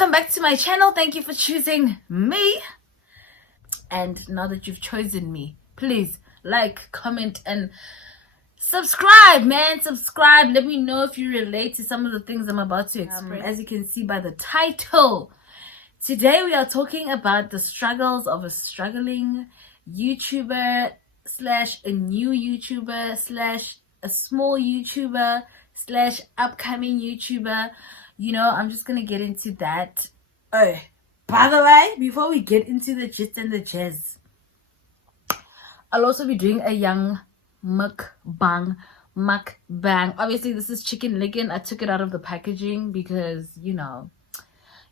welcome back to my channel. Thank you for choosing me. And now that you've chosen me, please like, comment, and subscribe, man. Subscribe. Let me know if you relate to some of the things I'm about to explain. As you can see by the title, today we are talking about the struggles of a struggling YouTuber slash a new YouTuber slash a small YouTuber slash upcoming YouTuber. You know, I'm just gonna get into that. Oh, by the way, before we get into the gist and the jazz, I'll also be doing a young mukbang. Obviously, this is chicken licken. I took it out of the packaging because, you know,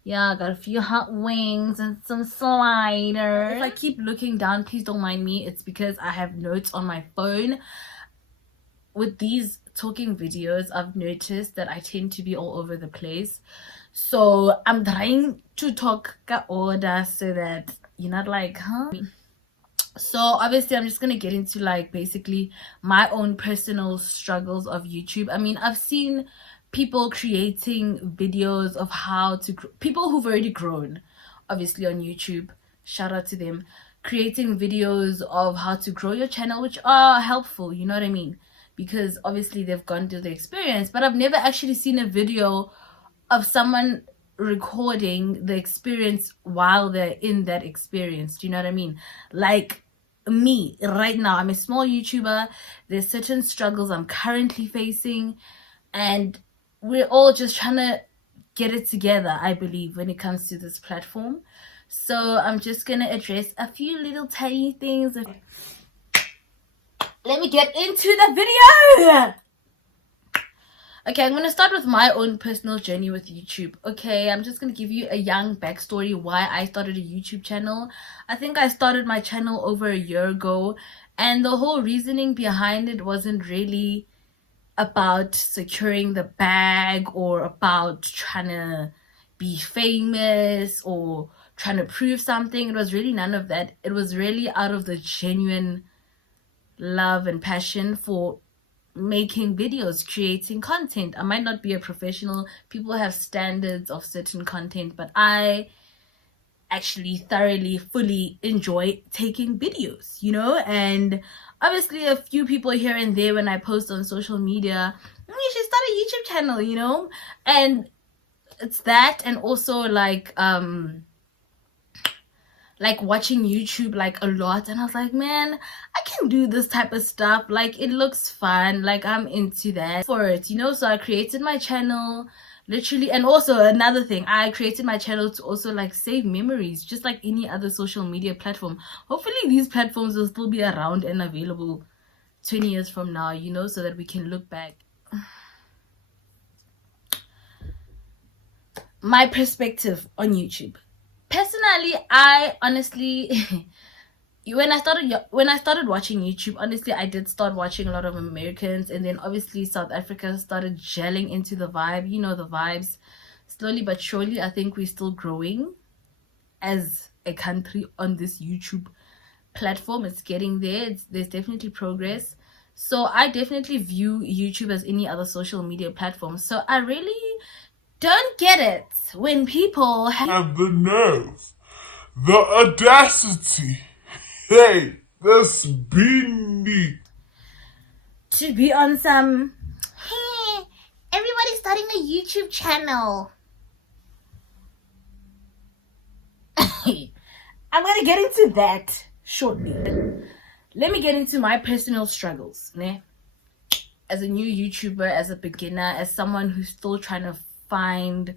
yeah, I got a few hot wings and some sliders. If I keep looking down, please don't mind me. It's because I have notes on my phone. With these talking videos, I've noticed that I tend to be all over the place. So I'm trying to talk order so that you're not like, huh? So obviously I'm just gonna get into like basically my own personal struggles of YouTube. I mean, I've seen people creating videos of how to people who've already grown obviously on YouTube, shout out to them, creating videos of how to grow your channel, which are helpful, you know what I mean, because obviously they've gone through the experience. But I've never actually seen a video of someone recording the experience while they're in that experience. Do you know what I mean? Like me right now, I'm a small YouTuber. There's certain struggles I'm currently facing, and we're all just trying to get it together, I believe, when it comes to this platform. So I'm just gonna address a few little tiny things. Let me get into the video. Okay, I'm gonna start with my own personal journey with YouTube. Okay, I'm just gonna give you a young backstory why I started a YouTube channel. I think I started my channel over a year ago, and the whole reasoning behind it wasn't really about securing the bag or about trying to be famous or trying to prove something. It was really none of that. It was really out of the genuine love and passion for making videos, creating content. I might not be a professional. People have standards of certain content, but I actually thoroughly, fully enjoy taking videos, you know. And obviously a few people here and there when I post on social media, you should start a YouTube channel, you know. And it's that, and also like watching YouTube like a lot, and I was like, man, I can do this type of stuff, like it looks fun, like I'm into that for it, you know. So I created my channel literally. And also another thing, I created my channel to also like save memories, just like any other social media platform. Hopefully these platforms will still be around and available 20 years from now, you know, so that we can look back. My perspective on YouTube. Personally, I honestly when I started watching YouTube, honestly, I did start watching a lot of Americans, and then obviously South Africa started gelling into the vibe, you know, the vibes. Slowly but surely, I think we're still growing as a country on this YouTube platform. It's getting there. There's definitely progress. So I definitely view YouTube as any other social media platform. So I really don't get it when people have the nerve, the audacity, hey, this beanie, to be on some, hey, everybody's starting a YouTube channel. I'm gonna get into that shortly. Let me get into my personal struggles, né? As a new YouTuber, as a beginner, as someone who's still trying to find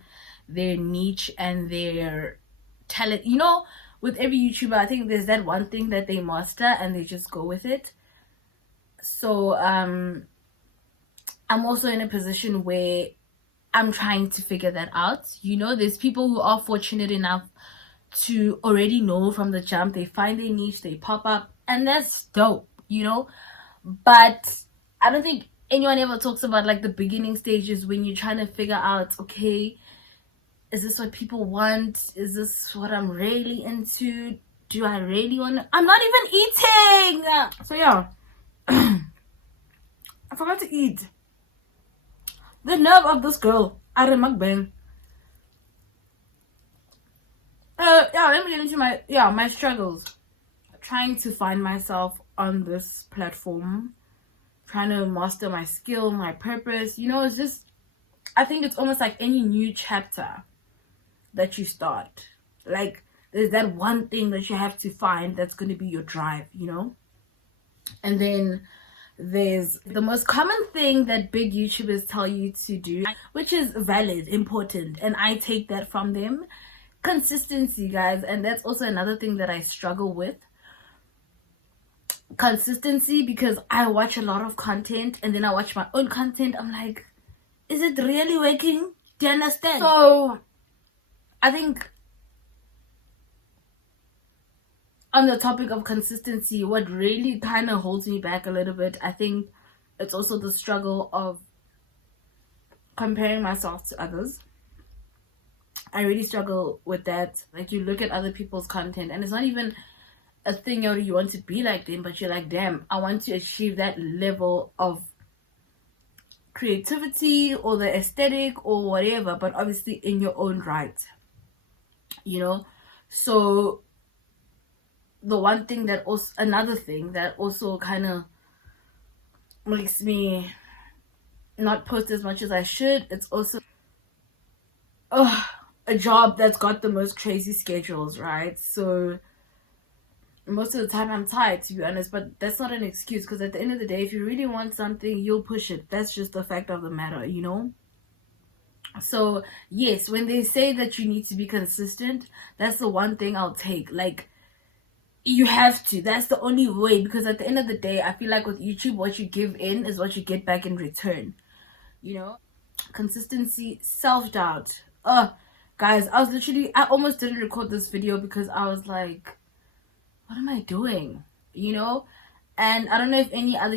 their niche and their talent. You know, with every YouTuber, I think there's that one thing that they master and they just go with it. So I'm also in a position where I'm trying to figure that out. You know, there's people who are fortunate enough to already know from the jump. They find their niche, they pop up, and that's dope, you know. But I don't think anyone ever talks about like the beginning stages when you're trying to figure out, okay, is this what people want? Is this what I'm really into? Do I really want to? I'm not even eating. So yeah, I forgot to eat. The nerve of this girl, Ari Mukbang. Yeah, let me get into my struggles. Trying to find myself on this platform, trying to master my skill, my purpose. It's just, I think it's almost like any new chapter that you start. Like, there's that one thing that you have to find that's going to be your drive. And then there's the most common thing that big YouTubers tell you to do, which is valid, important, and I take that from them. Consistency, guys. And that's also another thing that I struggle with. Consistency, because I watch a lot of content and then I watch my own content. I'm like, is it really working? Do you understand? So I think on the topic of consistency, what really kind of holds me back a little bit, I think it's also the struggle of comparing myself to others. I really struggle with that. Like, you look at other people's content and it's not even a thing you want to be like them, but you're like, damn, I want to achieve that level of creativity or the aesthetic or whatever, but obviously in your own right. So the one thing that also, another thing that also kind of makes me not post as much as I should, it's also a job that's got the most crazy schedules, right? So most of the time I'm tired, to be honest, but that's not an excuse, because at the end of the day, if you really want something, you'll push it. That's just the fact of the matter. So yes, when they say that you need to be consistent, that's the one thing I'll take. Like, you have to. That's the only way, because at the end of the day, I feel like with YouTube, what you give in is what you get back in return. Consistency, self-doubt. Guys, I almost didn't record this video because I was like, what am I doing? And I don't know if any other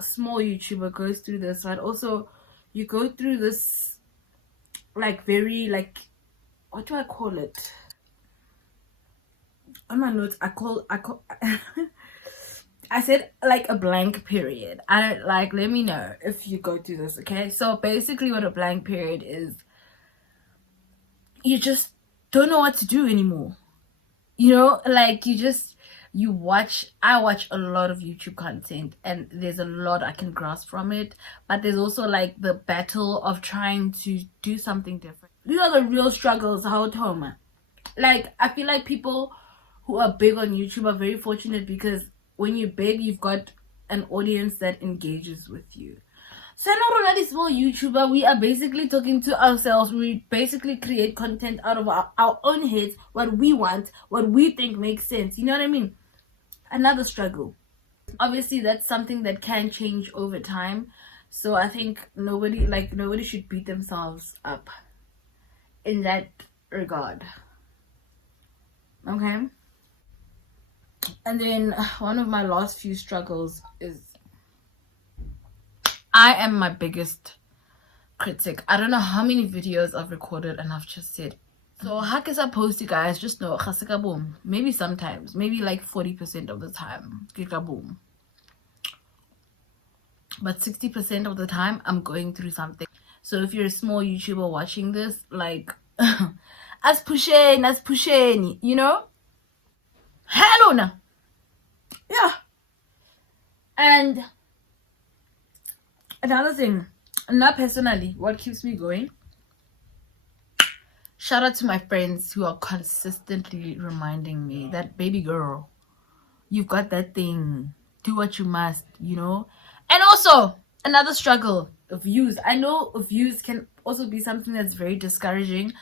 small YouTuber goes through this, but also you go through this, like, very, like, what do I call it? On my notes, I call I said, like, a blank period. I don't, like, let me know if you go through this, okay? So basically what a blank period is, you just don't know what to do anymore. Like, I watch a lot of YouTube content and there's a lot I can grasp from it, but there's also like the battle of trying to do something different. These are the real struggles, how Toma. Like, I feel like people who are big on YouTube are very fortunate, because when you're big, you've got an audience that engages with you. So not only small YouTuber, we are basically talking to ourselves. We basically create content out of our own heads, what we want, what we think makes sense. You know what I mean? Another struggle. Obviously, that's something that can change over time. So I think nobody should beat themselves up in that regard. Okay? And then one of my last few struggles is I am my biggest critic. I don't know how many videos I've recorded and I've just said, so how can I post, you guys? Just know, boom. Maybe sometimes, maybe like 40% of the time, boom. But 60% of the time, I'm going through something. So if you're a small YouTuber watching this, like, as pushing, hello now. Yeah. And another thing, not personally, what keeps me going, shout out to my friends who are consistently reminding me that, baby girl, you've got that thing, do what you must. And also another struggle, views. I know views can also be something that's very discouraging,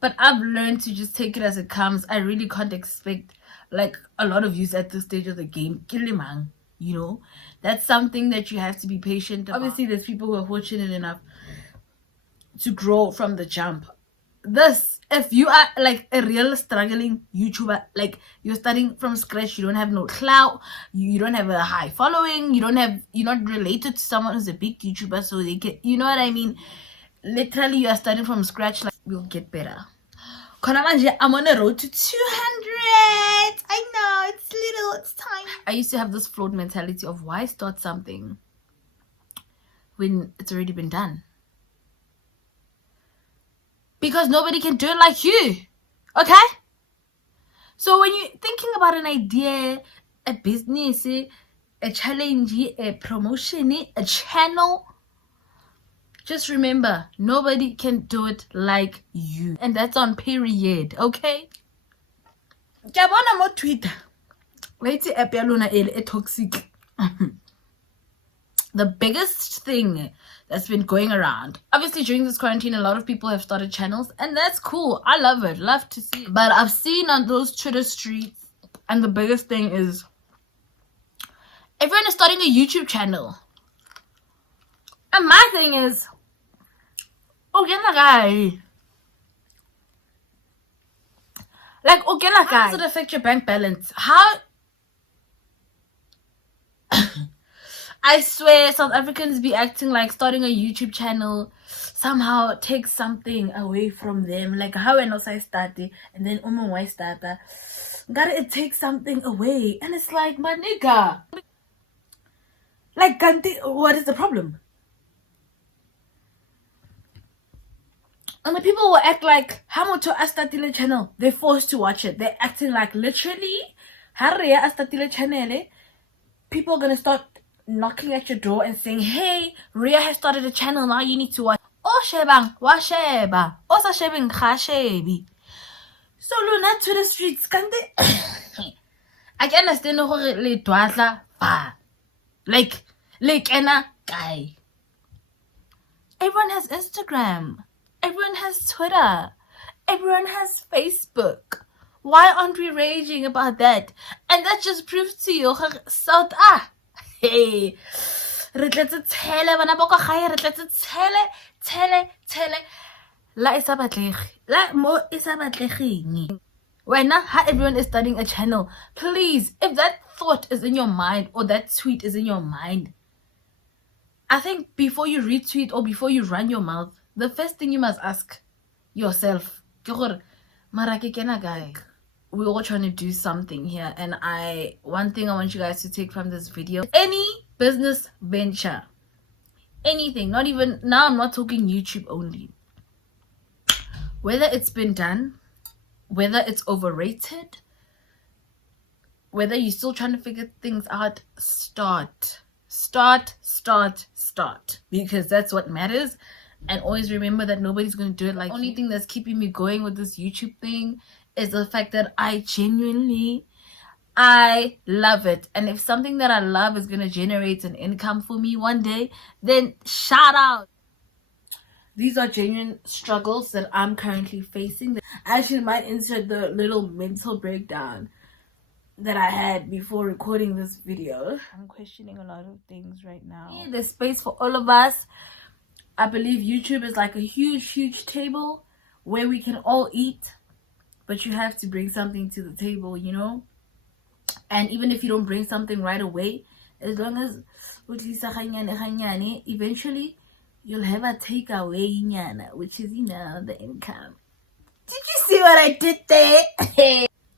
but I've learned to just take it as it comes. I really can't expect like a lot of views at this stage of the game. Kilimang. That's something that you have to be patient about. Obviously, there's people who are fortunate enough to grow from the jump. If you are like a real struggling YouTuber, like you're starting from scratch, you don't have no clout, you don't have a high following, you're not related to someone who's a big YouTuber, so they can, you know what I mean? Literally, you are starting from scratch. Like, we'll get better. I'm on a road to 200. I know, it's little, it's tiny. I used to have this flawed mentality of, why start something when it's already been done? Because nobody can do it like you. Okay? So when you're thinking about an idea, a business, a challenge, a promotion, a channel, just remember, nobody can do it like you. And that's on period, okay? Jabona mo Twitter. Wait, app ya lona e toxic. The biggest thing that's been going around, obviously during this quarantine, a lot of people have started channels, and that's cool. I love it, love to see it. But I've seen on those Twitter streets, and the biggest thing is everyone is starting a YouTube channel. And my thing is, guy. Like, how does it affect your bank balance? How? I swear, South Africans be acting like starting a YouTube channel somehow takes something away from them. Like, how and I started, and then why started. It takes something away. And it's like, my nigga. Like, what is the problem? And the people will act like, Hamoto Astatile channel. They're forced to watch it. They're acting like, literally, Harria Astatile channel. People are going to start knocking at your door and saying, hey, Ria has started a channel, now you need to watch. Oh, shebang, wa sheba. Osa shebing kha shebi. So, Luna to the streets, can't they? I can understand no le dwatla fa. Like ena guy. Everyone has Instagram. Everyone has Twitter. Everyone has Facebook. Why aren't we raging about that? And that just proves to you, South hey, re tletse tshele bana ba kwa gae, re tletse tshele la isa batlege, la mo isa batlegeng. Wena, how everyone is starting a channel, please, if that thought is in your mind or that tweet is in your mind, I think before you retweet or before you run your mouth, the first thing you must ask yourself, mara ke kena guy. We're all trying to do something here, and one thing I want you guys to take from this video, any business venture, anything, not even, now I'm not talking YouTube only, whether it's been done, whether it's overrated, whether you're still trying to figure things out, start, because that's what matters. And always remember that nobody's going to do it like you. The only thing that's keeping me going with this YouTube thing is the fact that I love it. And if something that I love is going to generate an income for me one day, then shout out. These are genuine struggles that I'm currently facing. I actually might insert the little mental breakdown that I had before recording this video. I'm questioning a lot of things right now. There's space for all of us. I believe YouTube is like a huge table where we can all eat, but you have to bring something to the table, you know? And even if you don't bring something right away, as long as eventually you'll have a takeaway, which is, you know, the income. Did you see what I did there?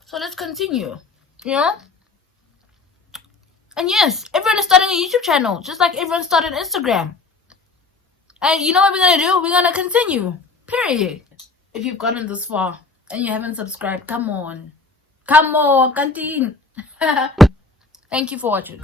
So let's continue, you know? And yes, everyone is starting a YouTube channel, just like everyone started Instagram. And you know what we're going to do? We're going to continue. Period. If you've gotten this far and you haven't subscribed, come on. Come on, continue. Thank you for watching.